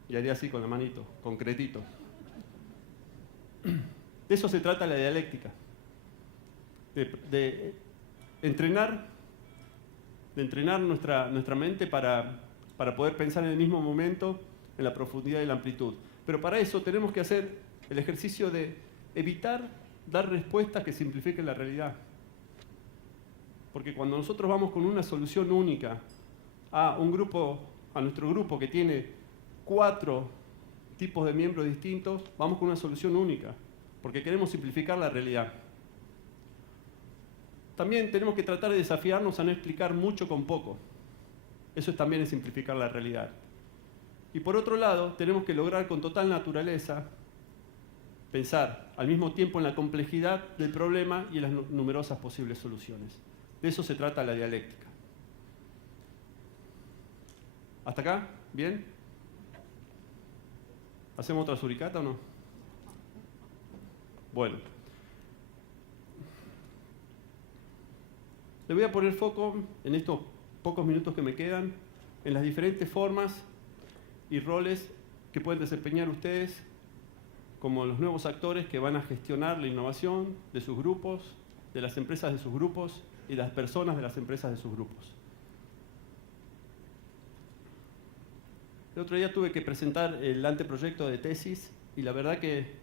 Y haría así con la manito, concretito. De eso se trata la dialéctica. De entrenar nuestra mente para poder pensar en el mismo momento, en la profundidad y la amplitud. Pero para eso tenemos que hacer el ejercicio de evitar dar respuestas que simplifiquen la realidad. Porque cuando nosotros vamos con una solución única a nuestro grupo que tiene 4 tipos de miembros distintos, vamos con una solución única, porque queremos simplificar la realidad. También tenemos que tratar de desafiarnos a no explicar mucho con poco. Eso también es simplificar la realidad. Y por otro lado, tenemos que lograr con total naturaleza pensar al mismo tiempo en la complejidad del problema y en las numerosas posibles soluciones. De eso se trata la dialéctica. ¿Hasta acá? ¿Bien? ¿Hacemos otra suricata o no? Bueno. Le voy a poner foco en estos pocos minutos que me quedan en las diferentes formas y roles que pueden desempeñar ustedes como los nuevos actores que van a gestionar la innovación de sus grupos, de las empresas de sus grupos y las personas de las empresas de sus grupos. El otro día tuve que presentar el anteproyecto de tesis y la verdad que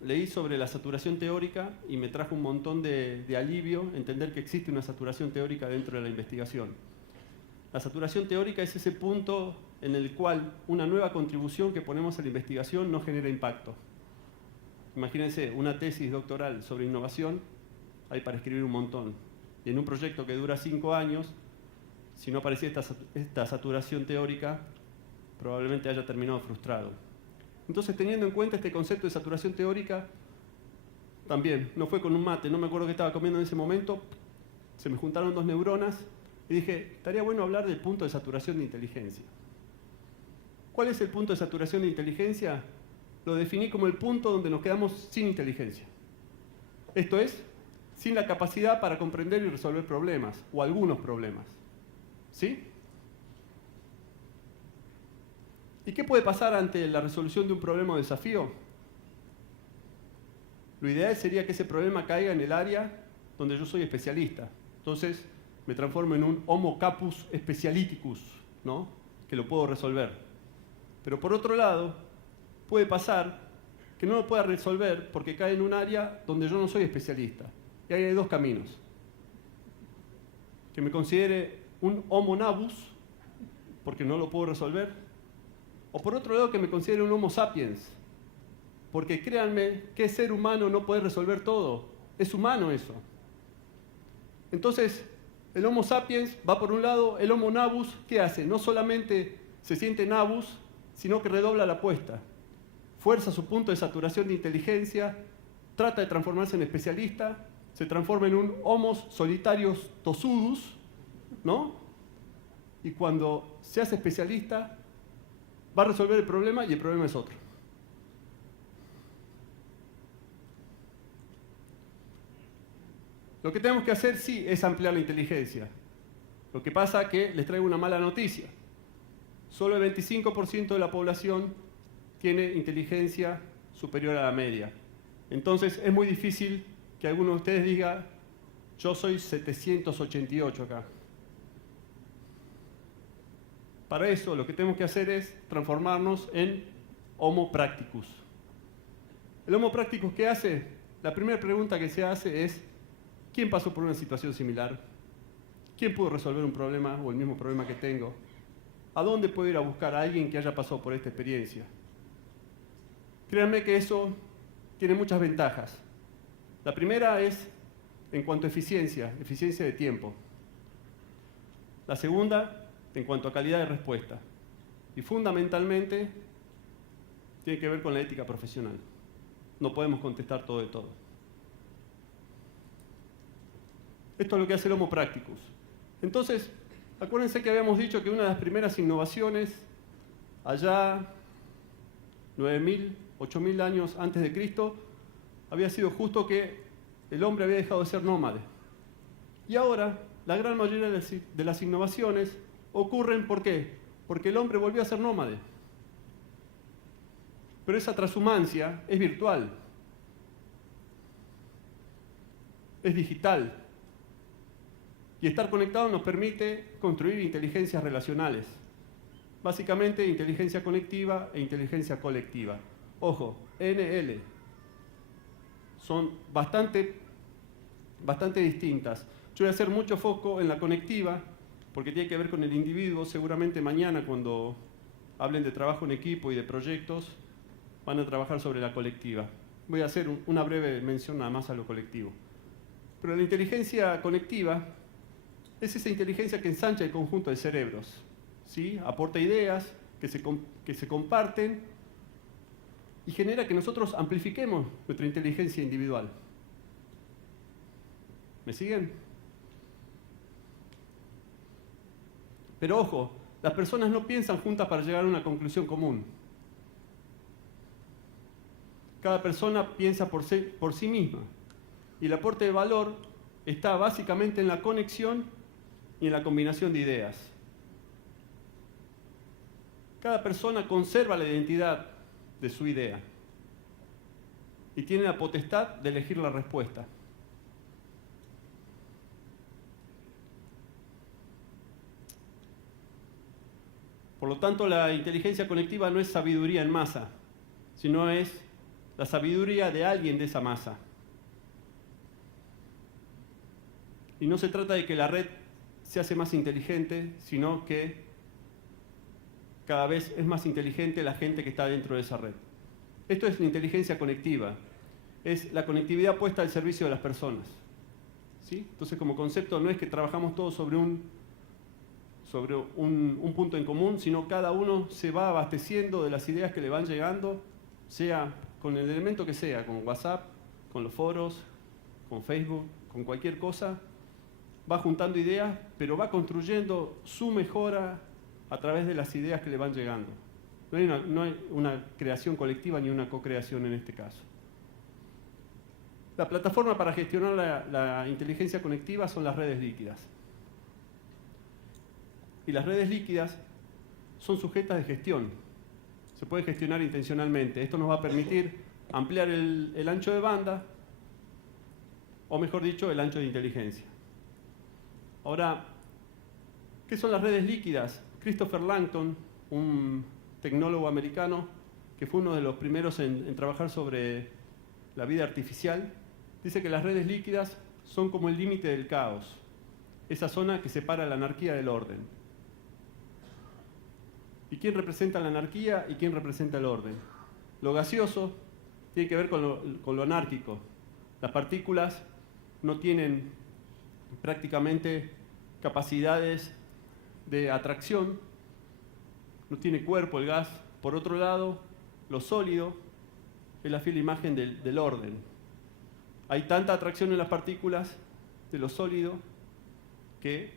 leí sobre la saturación teórica y me trajo un montón de alivio entender que existe una saturación teórica dentro de la investigación. La saturación teórica es ese punto en el cual una nueva contribución que ponemos a la investigación no genera impacto. Imagínense, una tesis doctoral sobre innovación, hay para escribir un montón. Y en un proyecto que dura 5 años, si no aparecía esta saturación teórica, probablemente haya terminado frustrado. Entonces, teniendo en cuenta este concepto de saturación teórica, también, no fue con un mate, no me acuerdo qué estaba comiendo en ese momento, se me juntaron 2 neuronas y dije, estaría bueno hablar del punto de saturación de inteligencia. ¿Cuál es el punto de saturación de inteligencia? Lo definí como el punto donde nos quedamos sin inteligencia. Esto es, sin la capacidad para comprender y resolver problemas, o algunos problemas. ¿Sí? ¿Y qué puede pasar ante la resolución de un problema o desafío? Lo ideal sería que ese problema caiga en el área donde yo soy especialista. Entonces, me transformo en un Homo capus specialiticus, ¿no? Que lo puedo resolver. Pero por otro lado, puede pasar que no lo pueda resolver porque cae en un área donde yo no soy especialista. Y ahí hay 2 caminos. Que me considere un Homo nabus, porque no lo puedo resolver. O por otro lado, que me considere un Homo sapiens. Porque créanme, que ser humano no puede resolver todo. Es humano eso. Entonces, el Homo sapiens va por un lado, el Homo nabus, ¿qué hace? No solamente se siente nabus, sino que redobla la apuesta. Fuerza su punto de saturación de inteligencia, trata de transformarse en especialista, se transforma en un Homo solitarius tossudus, ¿no? Y cuando se hace especialista, va a resolver el problema y el problema es otro. Lo que tenemos que hacer, sí, es ampliar la inteligencia. Lo que pasa es que les traigo una mala noticia. Solo el 25% de la población tiene inteligencia superior a la media. Entonces es muy difícil que alguno de ustedes diga, yo soy 788 acá. Para eso lo que tenemos que hacer es transformarnos en Homo practicus. ¿El Homo practicus qué hace? La primera pregunta que se hace es, ¿quién pasó por una situación similar? ¿Quién pudo resolver un problema o el mismo problema que tengo? ¿A dónde puedo ir a buscar a alguien que haya pasado por esta experiencia? Créanme que eso tiene muchas ventajas. La primera es en cuanto a eficiencia de tiempo. La segunda, en cuanto a calidad de respuesta. Y fundamentalmente, tiene que ver con la ética profesional. No podemos contestar todo de todo. Esto es lo que hace el Homo Practicus. Entonces, acuérdense que habíamos dicho que una de las primeras innovaciones, allá 9.000, 8.000 años antes de Cristo, había sido justo que el hombre había dejado de ser nómade. Y ahora, la gran mayoría de las innovaciones ocurren, ¿por qué? Porque el hombre volvió a ser nómade. Pero esa transhumancia es virtual, es digital. Y estar conectado nos permite construir inteligencias relacionales. Básicamente, inteligencia conectiva e inteligencia colectiva. Ojo, NL. Son bastante distintas. Yo voy a hacer mucho foco en la conectiva, porque tiene que ver con el individuo. Seguramente mañana, cuando hablen de trabajo en equipo y de proyectos, van a trabajar sobre la colectiva. Voy a hacer una breve mención nada más a lo colectivo. Pero la inteligencia conectiva es esa inteligencia que ensancha el conjunto de cerebros, ¿sí? Aporta ideas que se comparten y genera que nosotros amplifiquemos nuestra inteligencia individual. ¿Me siguen? Pero ojo, las personas no piensan juntas para llegar a una conclusión común. Cada persona piensa por sí misma. Y el aporte de valor está básicamente en la conexión y en la combinación de ideas. Cada persona conserva la identidad de su idea y tiene la potestad de elegir la respuesta. Por lo tanto, la inteligencia colectiva no es sabiduría en masa, sino es la sabiduría de alguien de esa masa. Y no se trata de que la red se hace más inteligente, sino que cada vez es más inteligente la gente que está dentro de esa red. Esto es la inteligencia conectiva. Es la conectividad puesta al servicio de las personas. ¿Sí? Entonces, como concepto, no es que trabajamos todos sobre un punto en común, sino cada uno se va abasteciendo de las ideas que le van llegando, sea con el elemento que sea, con WhatsApp, con los foros, con Facebook, con cualquier cosa, va juntando ideas, pero va construyendo su mejora a través de las ideas que le van llegando. No hay una creación colectiva ni una co-creación en este caso. La plataforma para gestionar la inteligencia conectiva son las redes líquidas. Y las redes líquidas son sujetas de gestión. Se puede gestionar intencionalmente. Esto nos va a permitir ampliar el ancho de banda, o mejor dicho, el ancho de inteligencia. Ahora, ¿qué son las redes líquidas? Christopher Langton, un tecnólogo americano que fue uno de los primeros en trabajar sobre la vida artificial, dice que las redes líquidas son como el límite del caos, esa zona que separa la anarquía del orden. ¿Y quién representa la anarquía y quién representa el orden? Lo gaseoso tiene que ver con lo anárquico. Las partículas no tienen prácticamente capacidades de atracción, no tiene cuerpo el gas. Por otro lado, lo sólido es la fiel imagen del orden. Hay tanta atracción en las partículas de lo sólido que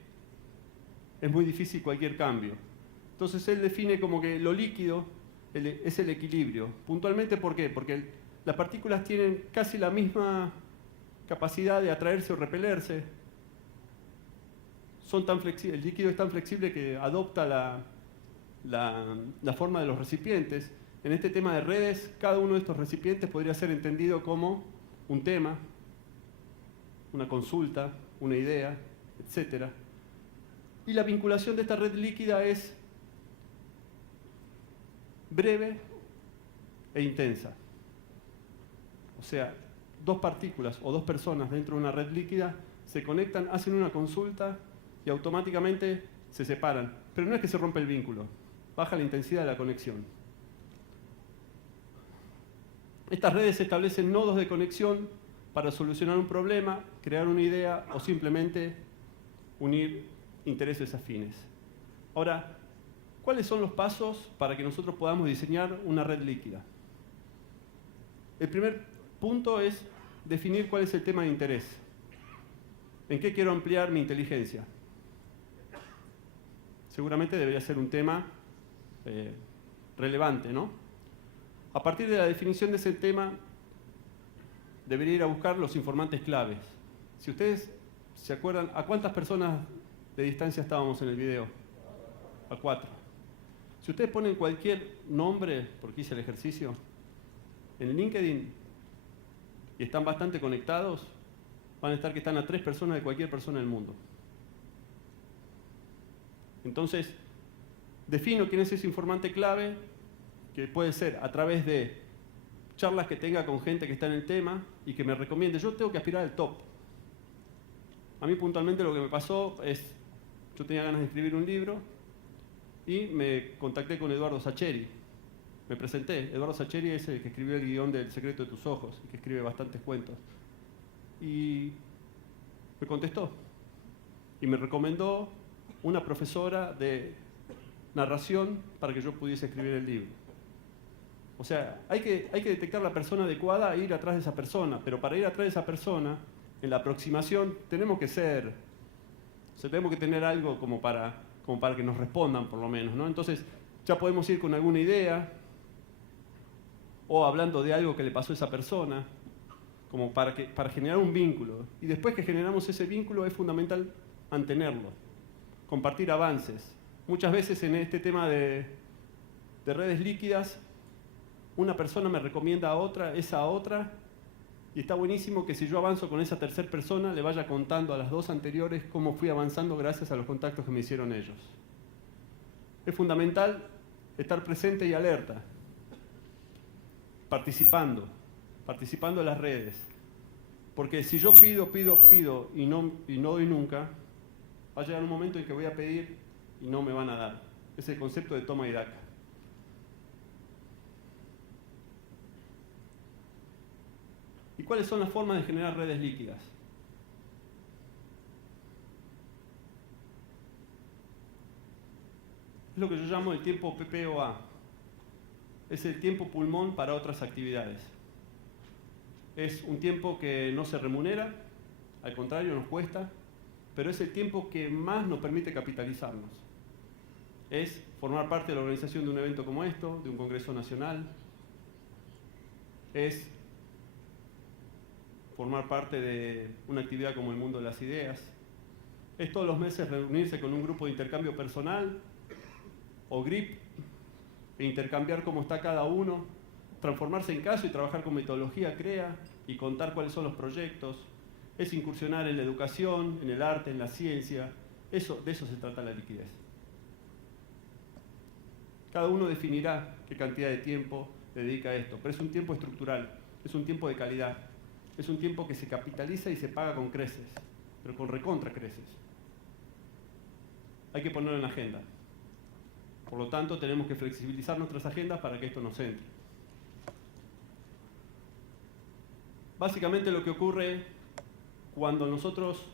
es muy difícil cualquier cambio. Entonces él define como que lo líquido es el equilibrio. Puntualmente, ¿por qué? Porque las partículas tienen casi la misma capacidad de atraerse o repelerse. El líquido es tan flexible que adopta la forma de los recipientes. En este tema de redes, cada uno de estos recipientes podría ser entendido como un tema, una consulta, una idea, etc. Y la vinculación de esta red líquida es breve e intensa. O sea, dos partículas o dos personas dentro de una red líquida se conectan, hacen una consulta y automáticamente se separan. Pero no es que se rompe el vínculo, baja la intensidad de la conexión. Estas redes establecen nodos de conexión para solucionar un problema, crear una idea o simplemente unir intereses afines. Ahora, ¿cuáles son los pasos para que nosotros podamos diseñar una red líquida? el primer punto es definir cuál es el tema de interés. ¿En qué quiero ampliar mi inteligencia? Seguramente debería ser un tema relevante, ¿no? A partir de la definición de ese tema, debería ir a buscar los informantes claves. Si ustedes se acuerdan, ¿a cuántas personas de distancia estábamos en el video? A 4. Si ustedes ponen cualquier nombre, porque hice el ejercicio, en LinkedIn y están bastante conectados, van a estar que están a 3 personas de cualquier persona del mundo. Entonces, defino quién es ese informante clave, que puede ser a través de charlas que tenga con gente que está en el tema y que me recomiende. Yo tengo que aspirar al top. A mí puntualmente lo que me pasó es, yo tenía ganas de escribir un libro y me contacté con Eduardo Sacheri. Me presenté. Eduardo Sacheri es el que escribió el guión del Secreto de tus ojos, y que escribe bastantes cuentos. Y me contestó. Y me recomendó una profesora de narración para que yo pudiese escribir el libro. O sea, hay que detectar la persona adecuada e ir atrás de esa persona, pero para ir atrás de esa persona, en la aproximación, tenemos que tener algo como para que nos respondan, por lo menos, ¿no? Entonces, ya podemos ir con alguna idea, o hablando de algo que le pasó a esa persona, como para generar un vínculo. Y después que generamos ese vínculo, es fundamental mantenerlo, compartir avances. Muchas veces en este tema de redes líquidas, una persona me recomienda a otra, y está buenísimo que si yo avanzo con esa tercera persona, le vaya contando a las 2 anteriores cómo fui avanzando gracias a los contactos que me hicieron ellos. Es fundamental estar presente y alerta, participando en las redes. Porque si yo pido y no doy nunca, va a llegar un momento en que voy a pedir y no me van a dar. Es el concepto de toma y daca. ¿Y cuáles son las formas de generar redes líquidas? Es lo que yo llamo el tiempo PPOA. Es el tiempo pulmón para otras actividades. Es un tiempo que no se remunera, al contrario, nos cuesta, pero es el tiempo que más nos permite capitalizarnos. Es formar parte de la organización de un evento como esto, de un congreso nacional. Es formar parte de una actividad como el Mundo de las Ideas. Es todos los meses reunirse con un grupo de intercambio personal o GRIP e intercambiar cómo está cada uno, transformarse en caso y trabajar con metodología CREA y contar cuáles son los proyectos. Es incursionar en la educación, en el arte, en la ciencia. De eso se trata la liquidez. Cada uno definirá qué cantidad de tiempo le dedica a esto, pero es un tiempo estructural, es un tiempo de calidad. Es un tiempo que se capitaliza y se paga con creces, pero con recontra creces. Hay que ponerlo en la agenda. Por lo tanto, tenemos que flexibilizar nuestras agendas para que esto nos entre. Básicamente lo que ocurre cuando nosotros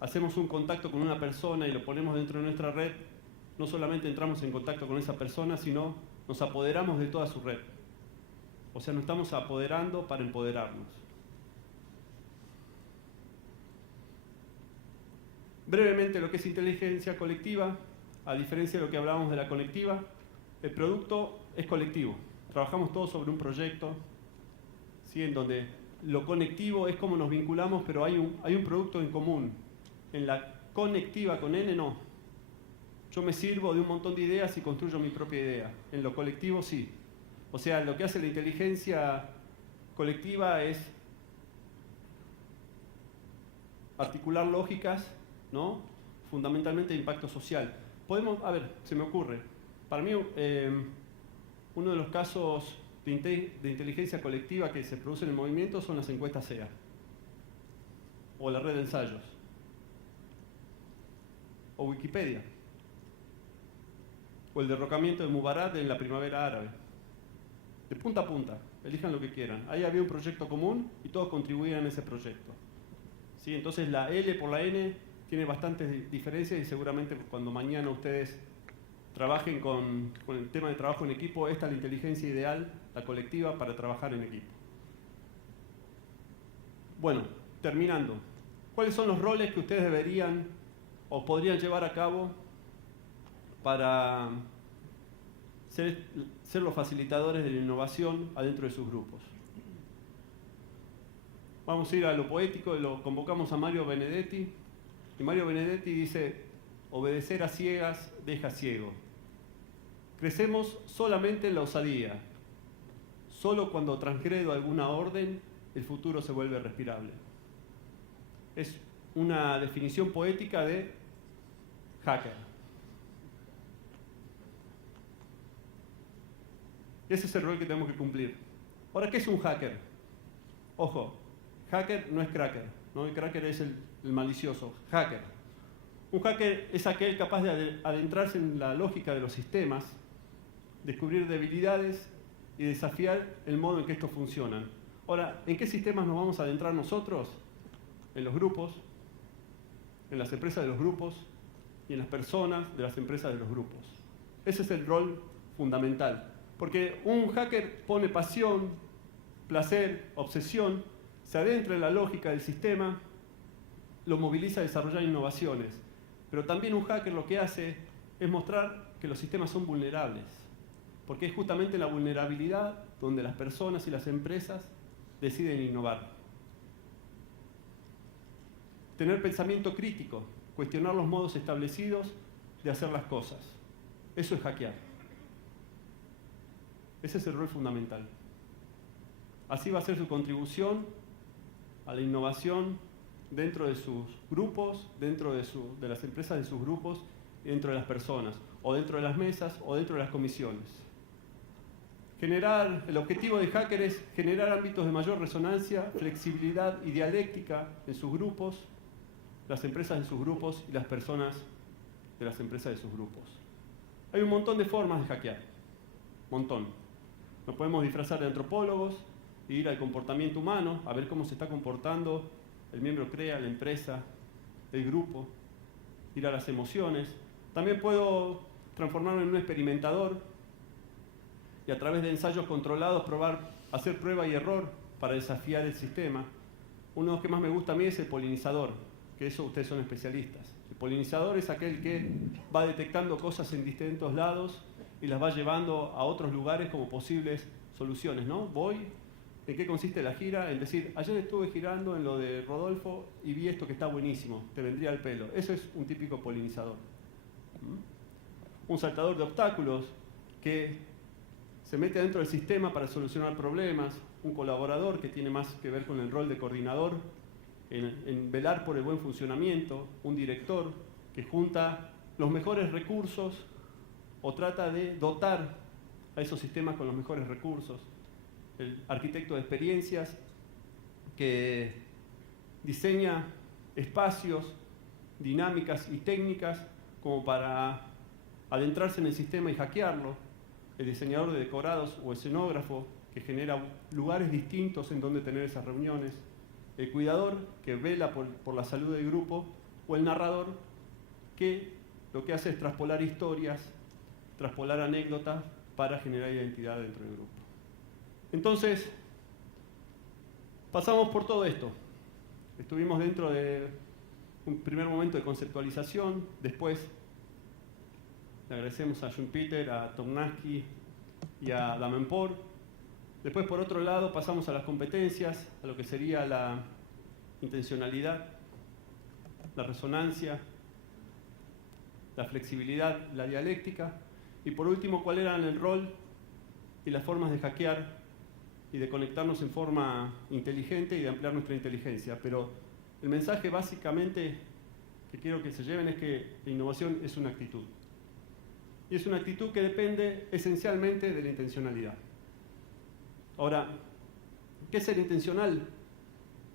hacemos un contacto con una persona y lo ponemos dentro de nuestra red, no solamente entramos en contacto con esa persona, sino nos apoderamos de toda su red. O sea, nos estamos apoderando para empoderarnos. Brevemente, lo que es inteligencia colectiva, a diferencia de lo que hablábamos de la colectiva, el producto es colectivo. Trabajamos todos sobre un proyecto, ¿sí? En donde lo conectivo es cómo nos vinculamos, pero hay un producto en común. En la conectiva con N, no. Yo me sirvo de un montón de ideas y construyo mi propia idea. En lo colectivo, sí. O sea, lo que hace la inteligencia colectiva es articular lógicas, ¿no? Fundamentalmente de impacto social. Se me ocurre, para mí uno de los casos de inteligencia colectiva que se produce en el movimiento son las encuestas SEA o la red de ensayos o Wikipedia o el derrocamiento de Mubarak en la primavera árabe. De punta a punta, elijan lo que quieran. Ahí había un proyecto común y todos contribuían a ese proyecto. ¿Sí? Entonces la L por la N tiene bastantes diferencias y seguramente cuando mañana ustedes trabajen con el tema de trabajo en equipo. Esta es la inteligencia ideal, la colectiva, para trabajar en equipo. Bueno, terminando. ¿Cuáles son los roles que ustedes deberían o podrían llevar a cabo para ser los facilitadores de la innovación adentro de sus grupos? Vamos a ir a lo poético, lo convocamos a Mario Benedetti, y Mario Benedetti dice: obedecer a ciegas deja ciego. Crecemos solamente en la osadía. Solo cuando transgredo alguna orden, el futuro se vuelve respirable. Es una definición poética de hacker. Ese es el rol que tenemos que cumplir. Ahora, ¿qué es un hacker? Ojo, hacker no es cracker, ¿no? El cracker es el malicioso. Hacker. Un hacker es aquel capaz de adentrarse en la lógica de los sistemas, descubrir debilidades y desafiar el modo en que estos funcionan. Ahora, ¿en qué sistemas nos vamos a adentrar nosotros? En los grupos, en las empresas de los grupos y en las personas de las empresas de los grupos. Ese es el rol fundamental. Porque un hacker pone pasión, placer, obsesión, se adentra en la lógica del sistema, lo moviliza a desarrollar innovaciones. Pero también un hacker lo que hace es mostrar que los sistemas son vulnerables. Porque es justamente en la vulnerabilidad donde las personas y las empresas deciden innovar. Tener pensamiento crítico, cuestionar los modos establecidos de hacer las cosas. Eso es hackear. Ese es el rol fundamental. Así va a ser su contribución a la innovación dentro de sus grupos, dentro de las empresas de sus grupos, y dentro de las personas, o dentro de las mesas, o dentro de las comisiones. El objetivo de hacker es generar ámbitos de mayor resonancia, flexibilidad y dialéctica en sus grupos, las empresas de sus grupos y las personas de las empresas de sus grupos. Hay un montón de formas de hackear. Montón. Nos podemos disfrazar de antropólogos e ir al comportamiento humano, a ver cómo se está comportando el miembro CREA, la empresa, el grupo, ir a las emociones. También puedo transformarme en un experimentador y a través de ensayos controlados probar, hacer prueba y error para desafiar el sistema. Uno de los que más me gusta a mí es el polinizador, que eso ustedes son especialistas. El polinizador es aquel que va detectando cosas en distintos lados y las va llevando a otros lugares como posibles soluciones, ¿no? ¿En qué consiste la gira? En decir, ayer estuve girando en lo de Rodolfo y vi esto que está buenísimo, te vendría al pelo. Eso es un típico polinizador. Un saltador de obstáculos que se mete dentro del sistema para solucionar problemas. Un colaborador que tiene más que ver con el rol de coordinador, en velar por el buen funcionamiento. Un director que junta los mejores recursos o trata de dotar a esos sistemas con los mejores recursos. El arquitecto de experiencias que diseña espacios, dinámicas y técnicas como para adentrarse en el sistema y hackearlo. El diseñador de decorados o escenógrafo que genera lugares distintos en donde tener esas reuniones. El cuidador que vela por la salud del grupo, o el narrador que lo que hace es traspolar historias, traspolar anécdotas para generar identidad dentro del grupo. Entonces, pasamos por todo esto. Estuvimos dentro de un primer momento de conceptualización, después le agradecemos a Schumpeter, a Tomnaschky y a Davenport. Después, por otro lado, pasamos a las competencias, a lo que sería la intencionalidad, la resonancia, la flexibilidad, la dialéctica. Y por último, cuál eran el rol y las formas de hackear y de conectarnos en forma inteligente y de ampliar nuestra inteligencia. Pero el mensaje básicamente que quiero que se lleven es que la innovación es una actitud. Y es una actitud que depende esencialmente de la intencionalidad. Ahora, ¿qué es ser intencional?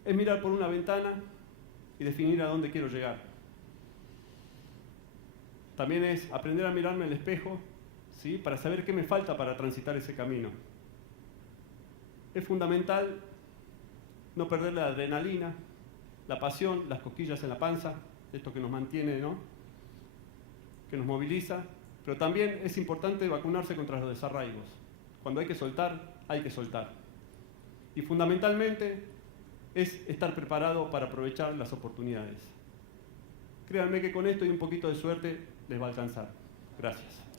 Es mirar por una ventana y definir a dónde quiero llegar. También es aprender a mirarme al espejo, ¿sí?, para saber qué me falta para transitar ese camino. Es fundamental no perder la adrenalina, la pasión, las cosquillas en la panza, esto que nos mantiene, ¿no?, que nos moviliza, Pero también es importante vacunarse contra los desarraigos. Cuando hay que soltar, hay que soltar. Y fundamentalmente es estar preparado para aprovechar las oportunidades. Créanme que con esto y un poquito de suerte les va a alcanzar. Gracias.